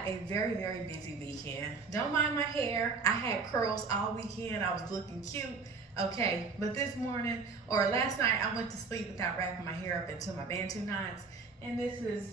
had a very, very busy weekend. Don't mind my hair. I had curls all weekend. I was looking cute. Okay, but this morning or last night, I went to sleep without wrapping my hair up into my bantu knots, and this is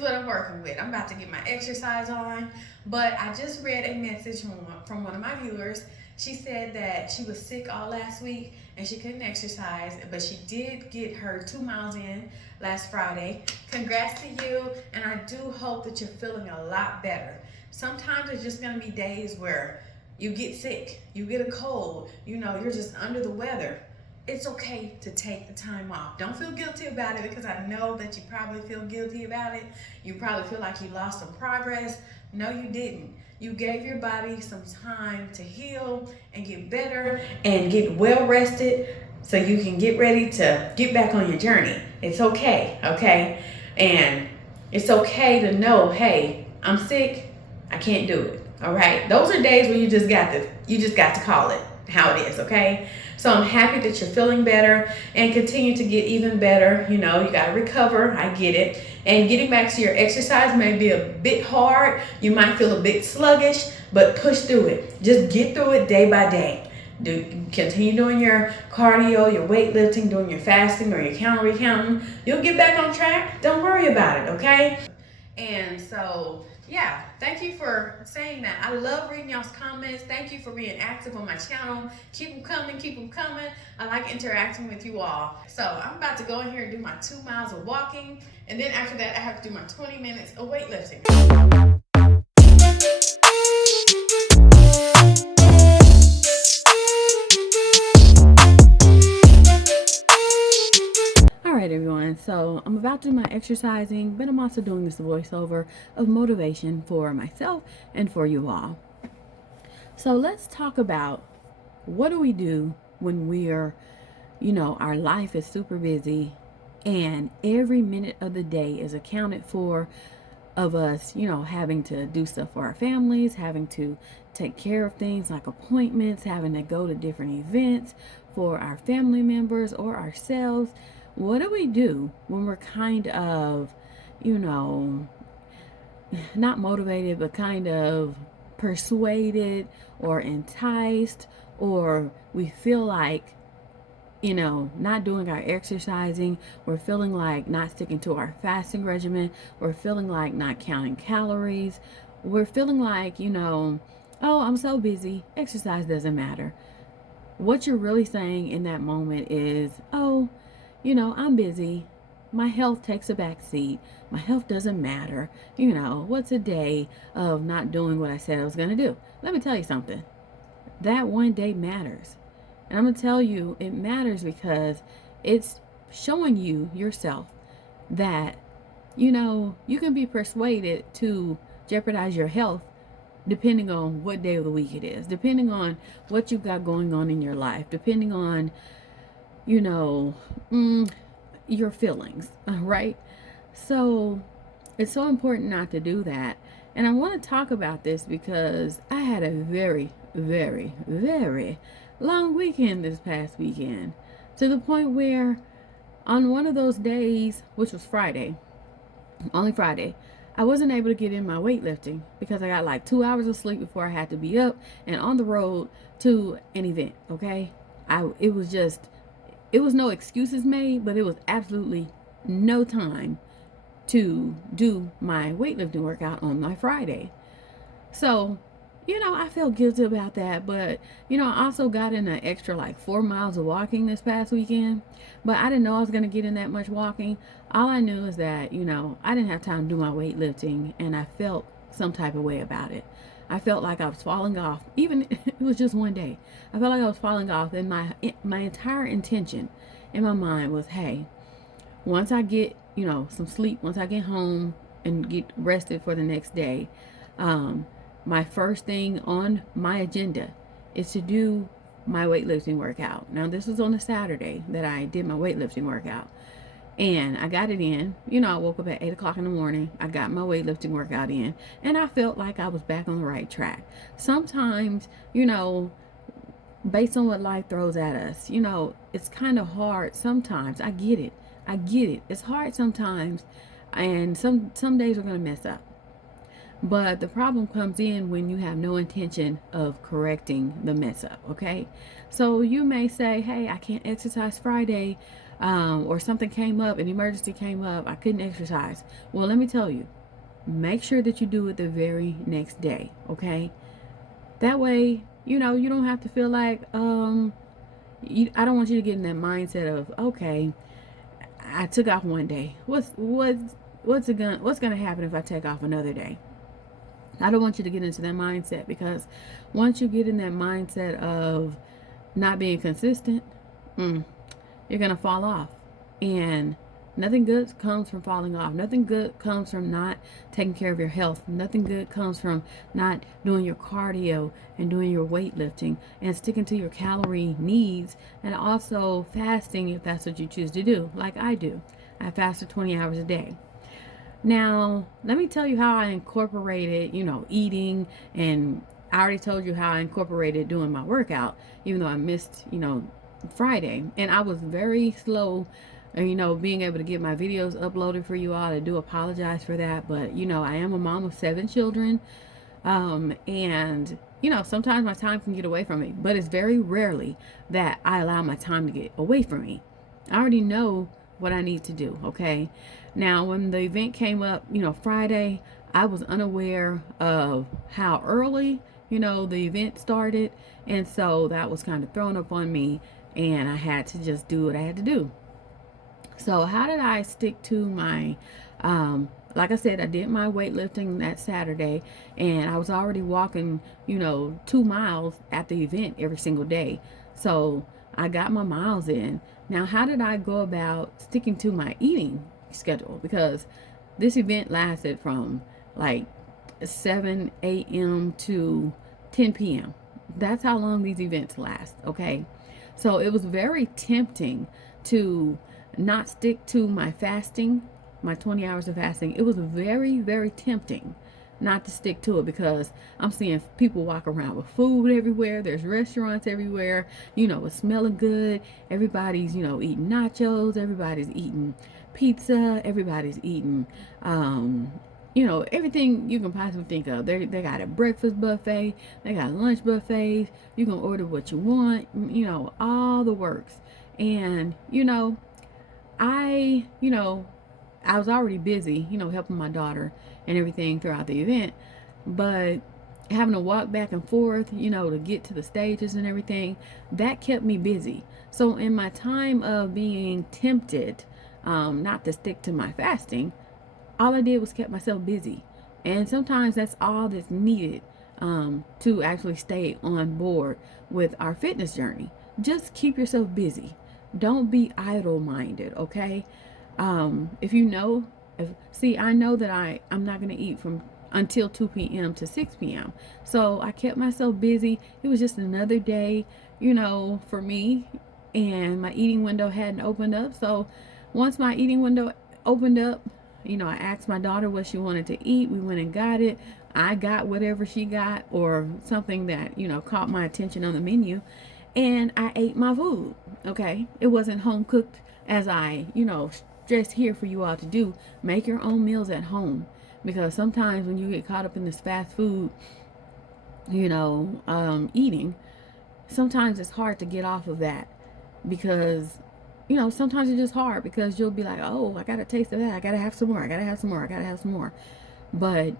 what I'm working with. I'm about to get my exercise on, but I just read a message from one of my viewers. She said that she was sick all last week and she couldn't exercise, but she did get her 2 miles in last Friday. Congrats to you, and I do hope that you're feeling a lot better. Sometimes there's just gonna be days where you get sick, you get a cold, you're just under the weather. It's okay to take the time off. Don't feel guilty about it, because I know that you probably feel guilty about it. You probably feel like you lost some progress. No, you didn't. You gave your body some time to heal and get better and get well rested so you can get ready to get back on your journey. It's okay, okay? And it's okay to know, hey, I'm sick, I can't do it. All right? Those are days where you just got to call it how it is, okay? So I'm happy that you're feeling better and continue to get even better. You got to recover. I get it. And getting back to your exercise may be a bit hard. You might feel a bit sluggish, but push through it. Just get through it day by day. Continue doing your cardio, your weightlifting, doing your fasting or your calorie counting. You'll get back on track. Don't worry about it, okay? And so, yeah, thank you for saying that. I love reading y'all's comments. Thank you for being active on my channel. Keep them coming, keep them coming. I like interacting with you all. So I'm about to go in here and do my 2 miles of walking. And then after that, I have to do my 20 minutes of weightlifting. Alright everyone, so I'm about to do my exercising, but I'm also doing this voiceover of motivation for myself and for you all. So let's talk about, what do we do when we're, our life is super busy and every minute of the day is accounted for of us, having to do stuff for our families, having to take care of things like appointments, having to go to different events for our family members or ourselves. What do we do when we're kind of, not motivated, but kind of persuaded or enticed, or we feel like, not doing our exercising, we're feeling like not sticking to our fasting regimen, we're feeling like not counting calories, we're feeling like, oh, I'm so busy, exercise doesn't matter. What you're really saying in that moment is, oh, I'm busy. My health takes a back seat. My health doesn't matter. What's a day of not doing what I said I was going to do? Let me tell you something. That one day matters. And I'm going to tell you, it matters because it's showing you yourself that, you can be persuaded to jeopardize your health depending on what day of the week it is, depending on what you've got going on in your life, depending on your feelings, right? So it's so important not to do that. And I want to talk about this because I had a very, very, very long weekend this past weekend, to the point where on one of those days, which was only Friday, I wasn't able to get in my weightlifting because I got like 2 hours of sleep before I had to be up and on the road to an event, okay? It was no excuses made, but it was absolutely no time to do my weightlifting workout on my Friday. So, I felt guilty about that, but, I also got in an extra like 4 miles of walking this past weekend, but I didn't know I was going to get in that much walking. All I knew is that, I didn't have time to do my weightlifting, and I felt some type of way about it. I felt like I was falling off, even it was just one day. I felt like I was falling off, and my entire intention in my mind was, hey, once I get, some sleep, once I get home and get rested for the next day, my first thing on my agenda is to do my weightlifting workout. Now, this was on a Saturday that I did my weightlifting workout. And I got it in. I woke up at 8 o'clock in the morning. I got my weightlifting workout in. And I felt like I was back on the right track. Sometimes, based on what life throws at us, it's kind of hard sometimes. I get it. It's hard sometimes, And some days we're going to mess up. But the problem comes in when you have no intention of correcting the mess up, okay? So you may say, hey, I can't exercise Friday, or something came up, an emergency came up, I couldn't exercise. Well, let me tell you, make sure that you do it the very next day, okay? That way, you don't have to feel like, I don't want you to get in that mindset of, okay, I took off one day. What's gonna happen if I take off another day? I don't want you to get into that mindset, because once you get in that mindset of not being consistent, you're going to fall off. And nothing good comes from falling off. Nothing good comes from not taking care of your health. Nothing good comes from not doing your cardio and doing your weightlifting and sticking to your calorie needs, and also fasting if that's what you choose to do, like I do. I fast for 20 hours a day. Now, let me tell you how I incorporated, eating, and I already told you how I incorporated doing my workout, even though I missed, Friday. And I was very slow, being able to get my videos uploaded for you all. I do apologize for that, but, I am a mom of 7 children, and, sometimes my time can get away from me, but it's very rarely that I allow my time to get away from me. I already know what I need to do, okay? Now, when the event came up, Friday, I was unaware of how early, the event started. And so that was kind of thrown up on me, and I had to just do what I had to do. So how did I stick to my, like I said, I did my weightlifting that Saturday, and I was already walking, 2 miles at the event every single day. So I got my miles in. Now, how did I go about sticking to my eating schedule? Because this event lasted from like 7 a.m. to 10 p.m. That's how long these events last, okay? So it was very tempting to not stick to my fasting, my 20 hours of fasting. It was very, very tempting not to stick to it, because I'm seeing people walk around with food everywhere. There's restaurants everywhere. It's smelling good. Everybody's, eating nachos. Everybody's eating pizza. Everybody's eating, everything you can possibly think of. They got a breakfast buffet. They got lunch buffets. You can order what you want, all the works. And, I was already busy, helping my daughter and everything throughout the event, but having to walk back and forth, to get to the stages and everything, that kept me busy. So in my time of being tempted, not to stick to my fasting, all I did was kept myself busy. And sometimes that's all that's needed, to actually stay on board with our fitness journey. Just keep yourself busy. Don't be idle minded, okay? I know that I'm not going to eat from until 2 p.m. to 6 p.m. So I kept myself busy. It was just another day, for me, and my eating window hadn't opened up. So once my eating window opened up, I asked my daughter what she wanted to eat. We went and got it. I got whatever she got, or something that, caught my attention on the menu, and I ate my food, okay? It wasn't home cooked, as I, just here for you all to do. Make your own meals at home, because sometimes when you get caught up in this fast food, eating, sometimes it's hard to get off of that, because sometimes it's just hard, because you'll be like, oh, I got a taste of that, I gotta have some more, I gotta have some more, I gotta have some more. But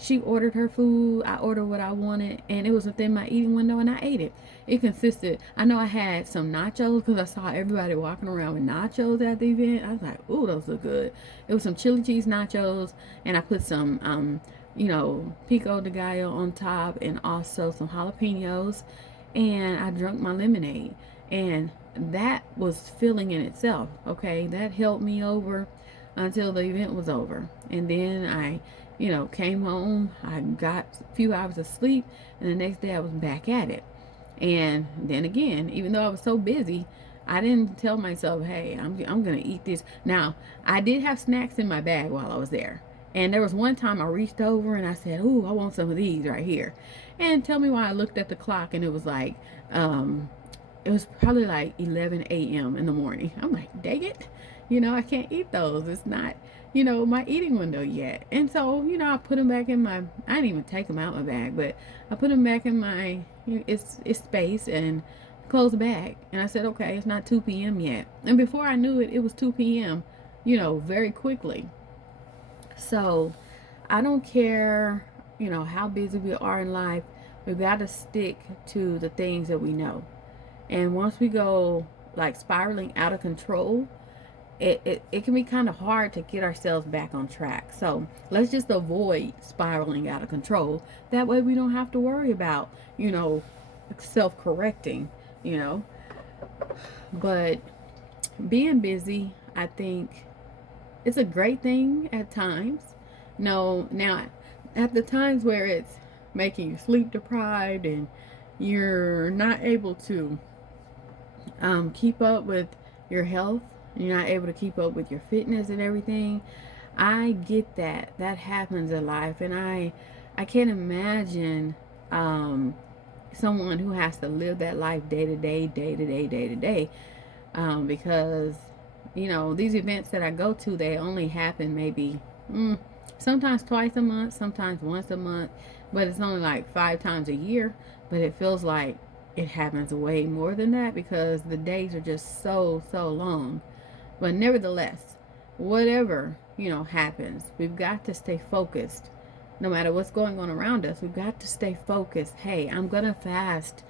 she ordered her food, I ordered what I wanted, and it was within my eating window, and I ate it. It consisted, I know I had some nachos, because I saw everybody walking around with nachos at the event. I was like, ooh, those look good. It was some chili cheese nachos, and I put some, pico de gallo on top, and also some jalapenos, and I drank my lemonade. And that was filling in itself, okay? That helped me over until the event was over. And then I came home, I got a few hours of sleep, and the next day I was back at it. And then again, even though I was so busy, I didn't tell myself, hey, I'm going to eat this. Now, I did have snacks in my bag while I was there. And there was one time I reached over and I said, ooh, I want some of these right here. And tell me why I looked at the clock, and it was like, it was probably like 11 a.m. in the morning. I'm like, dang it. I can't eat those. It's not my eating window yet. And so, I put them back in my, I didn't even take them out my bag, but I put them back in my, it's space, and closed the bag. And I said, okay, it's not 2 p.m. yet. And before I knew it, it was 2 p.m., very quickly. So I don't care, how busy we are in life. We've got to stick to the things that we know. And once we go like spiraling out of control, it can be kind of hard to get ourselves back on track. So let's just avoid spiraling out of control. That way we don't have to worry about, self-correcting, you know. But being busy, I think it's a great thing at times. No, now at the times where it's making you sleep deprived and you're not able to keep up with your health, you're not able to keep up with your fitness and everything, I get that. That happens in life, and I can't imagine someone who has to live that life day to day, because these events that I go to, they only happen maybe sometimes twice a month, sometimes once a month, but it's only like 5 times a year. But it feels like it happens way more than that because the days are just so long. But nevertheless, whatever happens, we've got to stay focused. No matter what's going on around us, we've got to stay focused. Hey, I'm gonna fast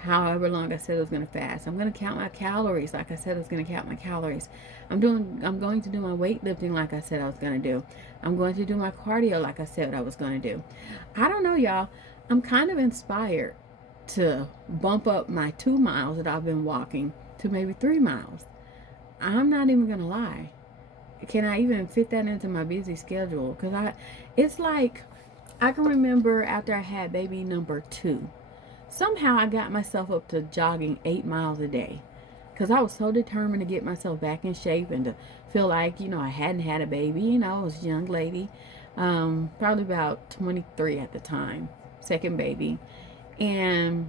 however long I said I was going to fast. I'm going to count my calories like I said I was going to count my calories. I'm going to do my weightlifting like I said I was going to do. I'm going to do my cardio like I said I was going to do. I don't know, y'all. I'm kind of inspired to bump up my 2 miles that I've been walking to maybe 3 miles. I'm not even going to lie. Can I even fit that into my busy schedule? Because it's like, I can remember after I had baby number 2, somehow I got myself up to jogging 8 miles a day because I was so determined to get myself back in shape and to feel like, I hadn't had a baby. I was a young lady, probably about 23 at the time, second baby. And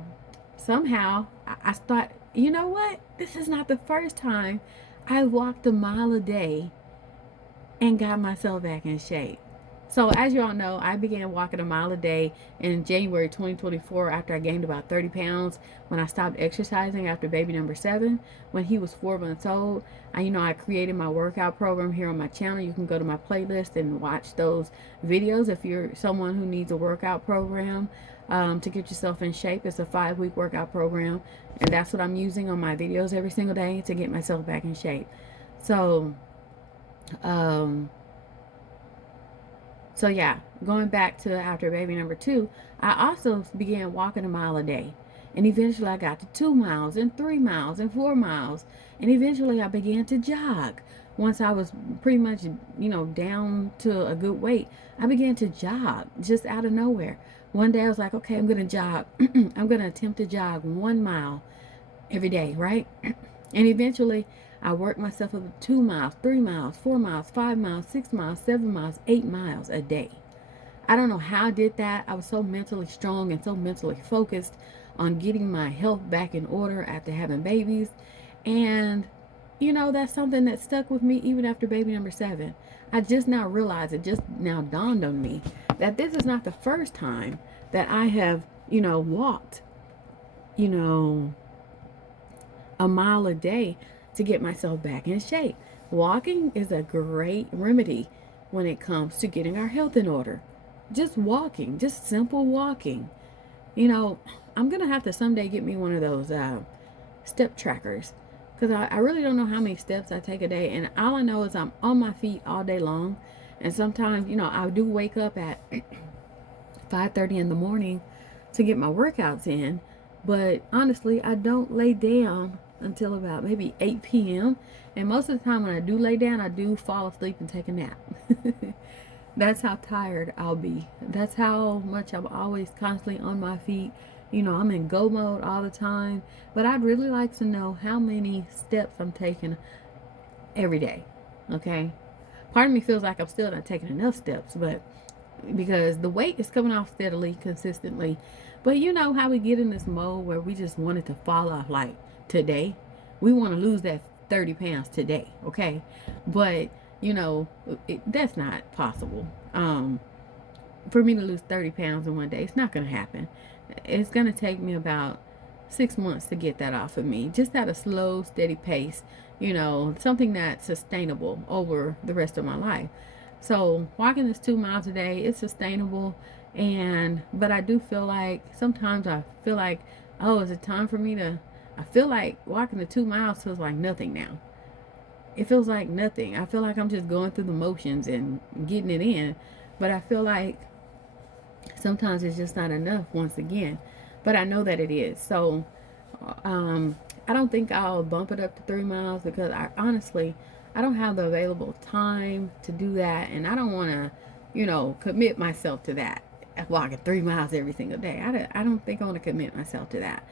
somehow I thought, you know what? This is not the first time I walked a mile a day and got myself back in shape. So as you all know, I began walking a mile a day in January 2024 after I gained about 30 pounds when I stopped exercising after baby number 7. When he was 4 months old, I created my workout program here on my channel. You can go to my playlist and watch those videos if you're someone who needs a workout program to get yourself in shape. It's a 5-week workout program, and that's what I'm using on my videos every single day to get myself back in shape. So yeah, going back to after baby number 2, I also began walking a mile a day. And eventually I got to 2 miles and 3 miles and 4 miles. And eventually I began to jog. Once I was pretty much, down to a good weight, I began to jog just out of nowhere. One day I was like, okay, I'm going to jog. I'm going to attempt to jog 1 mile every day, right? And eventually I worked myself up to 2 miles, 3 miles, 4 miles, 5 miles, 6 miles, 7 miles, 8 miles a day. I don't know how I did that. I was so mentally strong and so mentally focused on getting my health back in order after having babies. And, that's something that stuck with me even after baby number 7. I just now realized, it just now dawned on me that this is not the first time that I have, walked, a mile a day to get myself back in shape. Walking is a great remedy when it comes to getting our health in order. Just walking, just simple walking. I'm going to have to someday get me one of those step trackers because I really don't know how many steps I take a day. And all I know is I'm on my feet all day long. And sometimes, I do wake up at 5:30 in the morning to get my workouts in. But honestly, I don't lay down until about maybe 8 p.m. And most of the time when I do lay down, I do fall asleep and take a nap. That's how tired I'll be. That's how much I'm always constantly on my feet. I'm in go mode all the time. But I'd really like to know how many steps I'm taking every day. Okay? Part of me feels like I'm still not taking enough steps, but because the weight is coming off steadily, consistently. But you know how we get in this mode where we just want it to fall off like today. We want to lose that 30 pounds today, okay? But that's not possible. For me to lose 30 pounds in one day, it's not going to happen. It's going to take me about 6 months to get that off of me, just at a slow, steady pace, something that's sustainable over the rest of my life. So walking this 2 miles a day is sustainable. But I do feel like sometimes I feel like, oh, is it time for me to, I feel like walking the 2 miles feels like nothing now. It feels like nothing. I feel like I'm just going through the motions and getting it in. But I feel like sometimes it's just not enough once again. But I know that it is. So I don't think I'll bump it up to 3 miles because I don't have the available time to do that. And I don't want to, commit myself to that. Walking 3 miles every single day. I don't think I want to commit myself to that.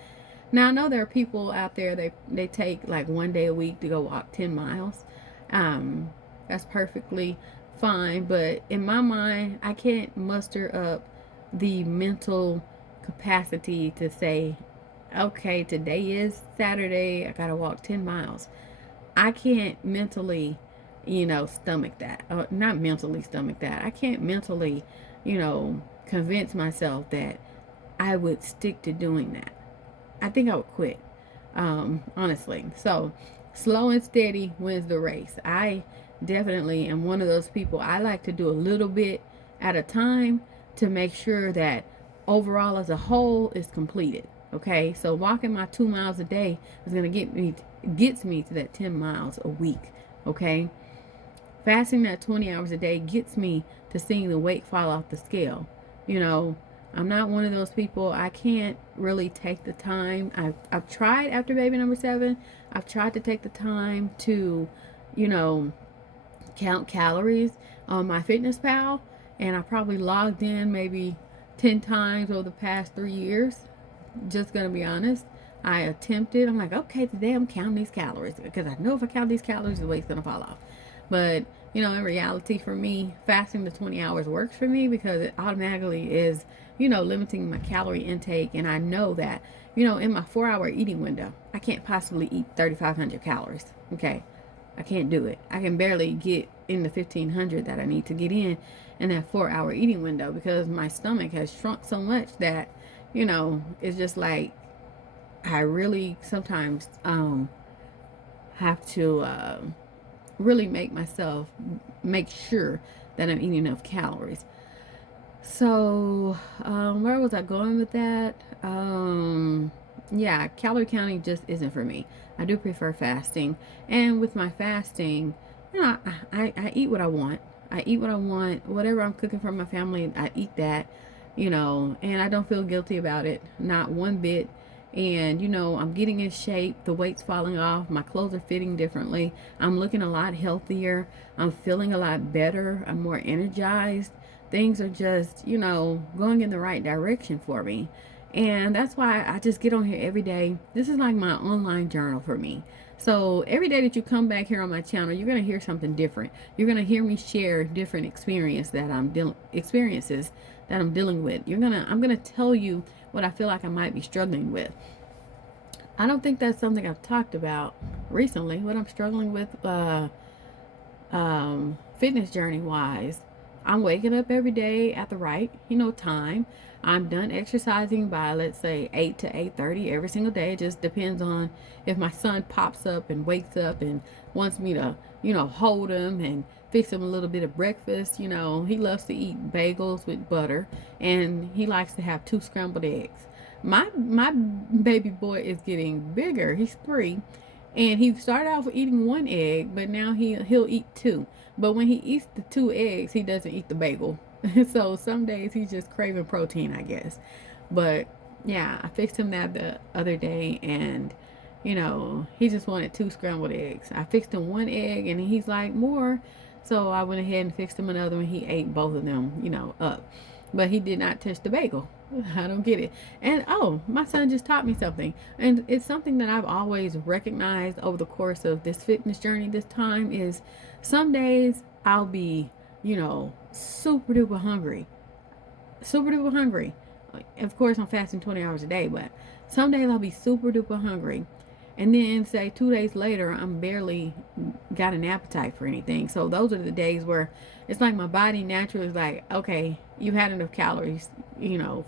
Now I know there are people out there they take like one day a week to go walk 10 miles. That's perfectly fine, but in my mind I can't muster up the mental capacity to say, okay, today is Saturday, I gotta walk 10 miles. I can't mentally, stomach that. Not mentally stomach that. I can't mentally, convince myself that I would stick to doing that. I think I would quit, honestly. So slow and steady wins the race. I definitely am one of those people. I like to do a little bit at a time to make sure that overall as a whole is completed. Okay, so walking my 2 miles a day is going to gets me to that 10 miles a week. Okay, fasting that 20 hours a day gets me to seeing the weight fall off the scale. I'm not one of those people. I can't really take the time. I've tried after baby number 7. I've tried to take the time to, count calories on MyFitnessPal, and I probably logged in maybe 10 times over the past 3 years. Just gonna be honest. I attempted. I'm like, okay, today I'm counting these calories because I know if I count these calories, the weight's gonna fall off. But in reality, for me, fasting the 20 hours works for me because it automatically is, limiting my calorie intake. And I know that, in my 4-hour eating window, I can't possibly eat 3,500 calories. Okay. I can't do it. I can barely get in the 1,500 that I need to get in that 4-hour eating window because my stomach has shrunk so much that, it's just like I really sometimes have to really make sure that I'm eating enough calories. So where was I going with that? Yeah, calorie counting just isn't for me. I do prefer fasting, and with my fasting, I eat what I want. I eat what I want. Whatever I'm cooking for my family, I eat that. And I don't feel guilty about it, not one bit. And I'm getting in shape, the weight's falling off, my clothes are fitting differently, I'm looking a lot healthier, I'm feeling a lot better, I'm more energized. Things are just going in the right direction for me. And that's why I just get on here every day. This is like my online journal for me. So every day that you come back here on my channel, you're going to hear something different. You're going to hear me share different experiences that I'm dealing with. I'm going to tell you what I feel like I might be struggling with. I don't think that's something I've talked about recently, what I'm struggling with fitness journey wise. I'm waking up every day at the right, time. I'm done exercising by, let's say, 8 to 8:30 every single day. It just depends on if my son pops up and wakes up and wants me to, hold him and fix him a little bit of breakfast. He loves to eat bagels with butter, and he likes to have 2 scrambled eggs. My baby boy is getting bigger. He's 3, and he started off with eating 1 egg, but now he'll eat 2. But when he eats the 2 eggs, he doesn't eat the bagel. So some days he's just craving protein, I guess. But yeah, I fixed him that the other day, and he just wanted 2 scrambled eggs. I fixed him 1 egg, and he's like, more. So I went ahead and fixed him another one. He ate both of them, up. But he did not touch the bagel. I don't get it. And my son just taught me something. And it's something that I've always recognized over the course of this fitness journey this time is some days I'll be, super duper hungry. Super duper hungry. Of course, I'm fasting 20 hours a day, but some days I'll be super duper hungry. And then say 2 days later, I'm barely got an appetite for anything. So those are the days where it's like my body naturally is like, okay, you've had enough calories,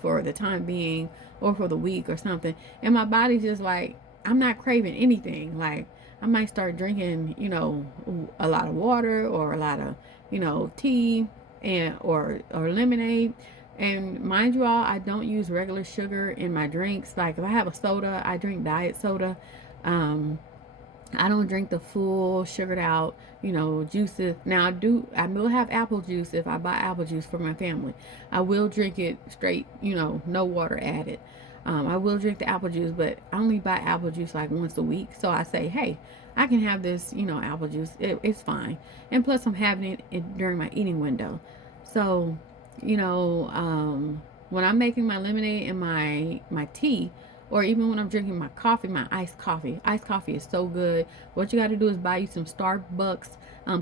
for the time being or for the week or something. And my body's just like, I'm not craving anything. Like, I might start drinking, a lot of water or a lot of, tea and or lemonade. And mind you all, I don't use regular sugar in my drinks. Like if I have a soda, I drink diet soda. I don't drink the full sugared out, juices. Now I will have apple juice if I buy apple juice for my family. I will drink it straight, no water added. I will drink the apple juice, but I only buy apple juice like once a week. So I say, hey, I can have this, apple juice. It's fine. And plus I'm having it during my eating window. So, when I'm making my lemonade and my tea, or even when I'm drinking my coffee, my iced coffee. Iced coffee is so good. What you got to do is buy you some Starbucks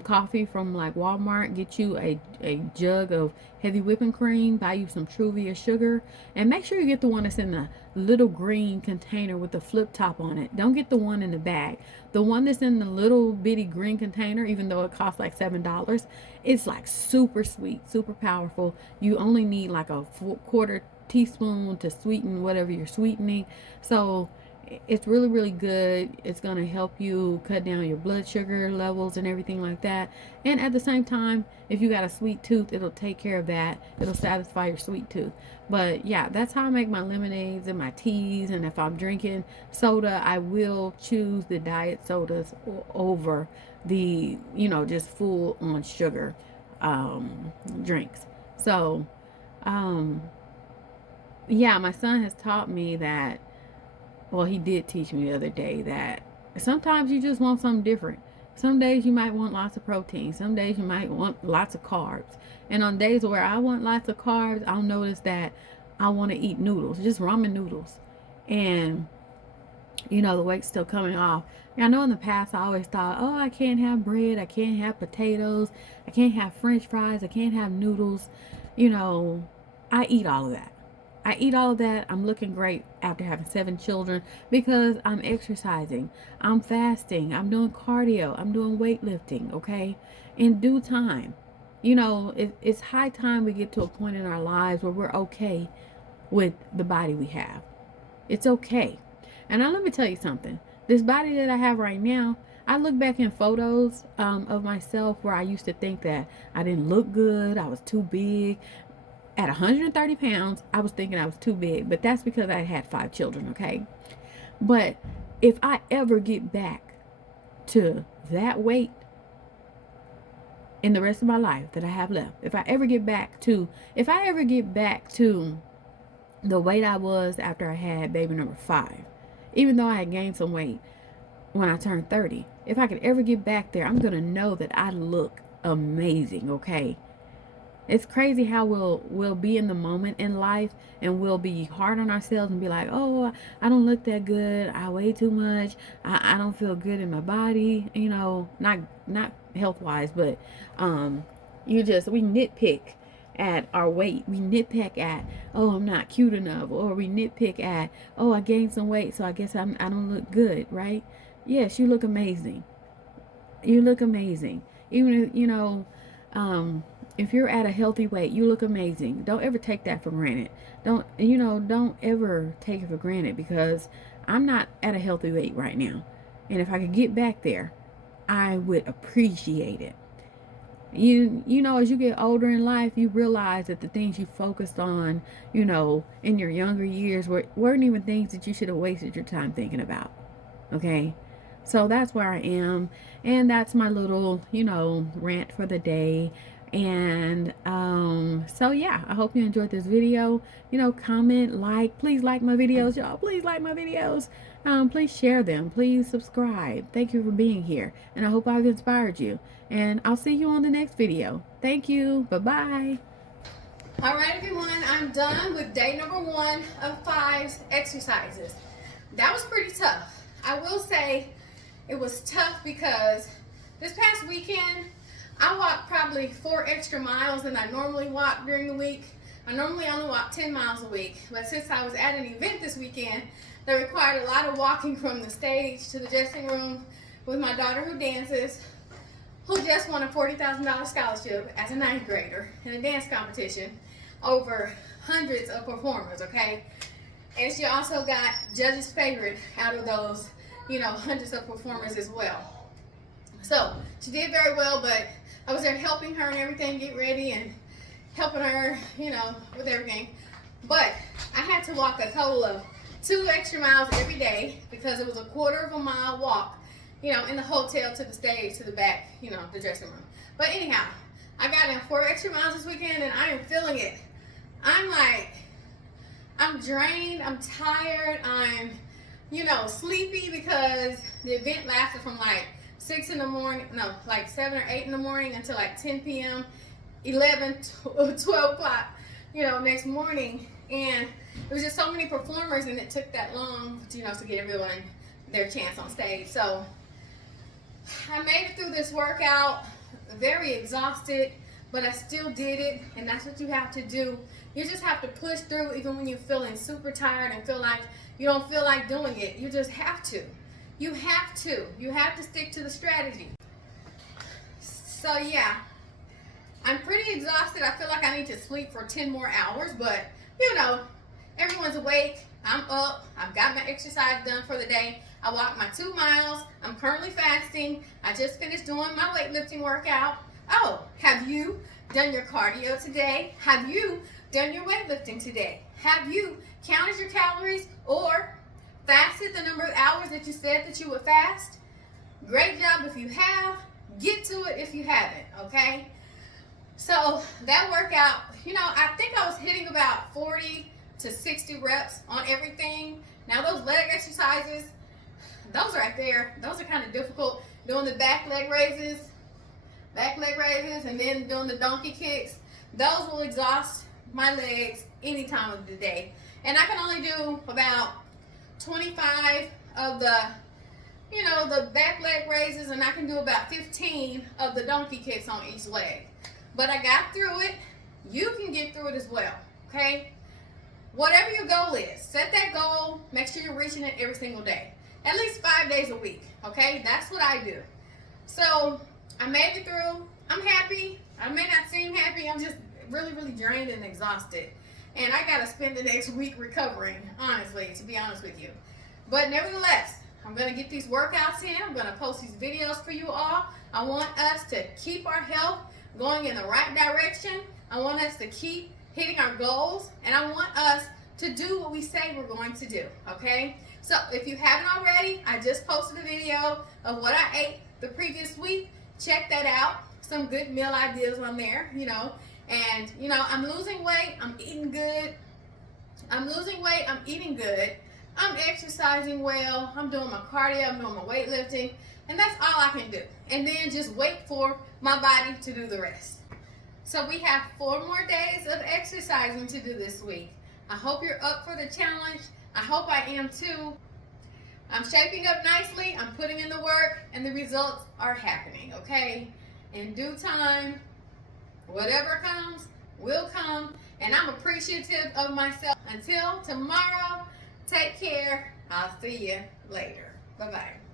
coffee from like Walmart. Get you a jug of heavy whipping cream. Buy you some Truvia sugar. And make sure you get the one that's in the little green container with the flip top on it. Don't get the one in the bag. The one that's in the little bitty green container, even though it costs like $7, it's like super sweet, super powerful. You only need like a quarter teaspoon to sweeten whatever you're sweetening. So it's really, really good. It's going to help you cut down your blood sugar levels and everything like that. And at the same time, if you got a sweet tooth, it'll take care of that. It'll satisfy your sweet tooth. But yeah, that's how I make my lemonades and my teas. And if I'm drinking soda, I will choose the diet sodas over the, just full on sugar drinks. So, yeah, my son has taught me that, well, he did teach me the other day that sometimes you just want something different. Some days you might want lots of protein. Some days you might want lots of carbs. And on days where I want lots of carbs, I'll notice that I want to eat noodles, just ramen noodles. And, the weight's still coming off. And I know in the past I always thought, oh, I can't have bread. I can't have potatoes. I can't have French fries. I can't have noodles. I eat all of that. I eat all of that. I'm looking great after having 7 children because I'm exercising. I'm fasting. I'm doing cardio. I'm doing weightlifting, okay? In due time. It's high time we get to a point in our lives where we're okay with the body we have. It's okay. And now let me tell you something. This body that I have right now, I look back in photos of myself where I used to think that I didn't look good. I was too big. At 130 pounds, I was thinking I was too big, but that's because I had 5 children, okay? But if I ever get back to that weight in the rest of my life that I have left, if I ever get back to the weight I was after I had baby number 5, even though I had gained some weight when I turned 30, if I could ever get back there, I'm going to know that I look amazing, okay? It's crazy how we'll be in the moment in life and we'll be hard on ourselves and be like, oh, I don't look that good. I weigh too much. I don't feel good in my body. Not health wise, but we nitpick at our weight. We nitpick at, oh, I'm not cute enough, or we nitpick at, oh, I gained some weight, so I guess I don't look good, right? Yes, you look amazing. You look amazing. Even if, if you're at a healthy weight, you look amazing. Don't ever take that for granted. Don't ever take it for granted, because I'm not at a healthy weight right now. And if I could get back there, I would appreciate it. As you get older in life, you realize that the things you focused on, in your younger years weren't even things that you should have wasted your time thinking about. Okay? So that's where I am. And that's my little, rant for the day. And so yeah, I hope you enjoyed this video. Comment, please like my videos, y'all. Please like my videos. Please share them. Please subscribe. Thank you for being here, and I hope I've inspired you. And I'll see you on the next video. Thank you. Bye-bye. All right, everyone, I'm done with day number 1 of 5 exercises. That was pretty tough. I will say it was tough because this past weekend I walked probably 4 extra miles than I normally walk during the week. I normally only walk 10 miles a week, but since I was at an event this weekend that required a lot of walking from the stage to the dressing room with my daughter who dances, who just won a $40,000 scholarship as a 9th grader in a dance competition over hundreds of performers, okay? And she also got judges' favorite out of those, hundreds of performers as well. So she did very well, but I was there helping her and everything, get ready and helping her, with everything. But I had to walk a total of 2 extra miles every day because it was a 1/4 mile walk, in the hotel to the stage, to the back, the dressing room. But anyhow, I got in 4 extra miles this weekend and I am feeling it. I'm drained, I'm tired, I'm, sleepy because the event lasted from like 6 in the morning, no, like 7 or 8 in the morning until like 10 p.m., 11, 12 o'clock, next morning. And it was just so many performers and it took that long, to get everyone their chance on stage. So I made it through this workout, very exhausted, but I still did it, and that's what you have to do. You just have to push through even when you're feeling super tired and feel like you don't feel like doing it. You just have to. You have to. You have to stick to the strategy. So yeah, I'm pretty exhausted. I feel like I need to sleep for 10 more hours, but everyone's awake. I'm up. I've got my exercise done for the day. I walked my 2 miles. I'm currently fasting. I just finished doing my weightlifting workout. Oh, have you done your cardio today? Have you done your weightlifting today? Have you counted your calories or fasted the number of hours that you said that you would fast? Great job if you have. Get to it if you haven't, okay? So that workout, I think I was hitting about 40 to 60 reps on everything. Now those leg exercises, those right there, those are kind of difficult. Doing the back leg raises, and then doing the donkey kicks, those will exhaust my legs any time of the day. And I can only do about 25 of the, the back leg raises, and I can do about 15 of the donkey kicks on each leg. But I got through it. You can get through it as well, okay? Whatever your goal is, set that goal, make sure you're reaching it every single day. At least 5 days a week, okay? That's what I do. So I made it through. I'm happy. I may not seem happy. I'm just really, really drained and exhausted. And I got to spend the next week recovering, honestly, to be honest with you. But nevertheless, I'm going to get these workouts in. I'm going to post these videos for you all. I want us to keep our health going in the right direction. I want us to keep hitting our goals. And I want us to do what we say we're going to do, okay? So if you haven't already, I just posted a video of what I ate the previous week. Check that out. Some good meal ideas on there, And, I'm losing weight. I'm eating good. I'm losing weight. I'm eating good. I'm exercising well. I'm doing my cardio. I'm doing my weightlifting. And that's all I can do. And then just wait for my body to do the rest. So we have 4 more days of exercising to do this week. I hope you're up for the challenge. I hope I am too. I'm shaping up nicely. I'm putting in the work, and the results are happening, okay? In due time, whatever comes will come, and I'm appreciative of myself. Until tomorrow, take care. I'll see you later. Bye-bye.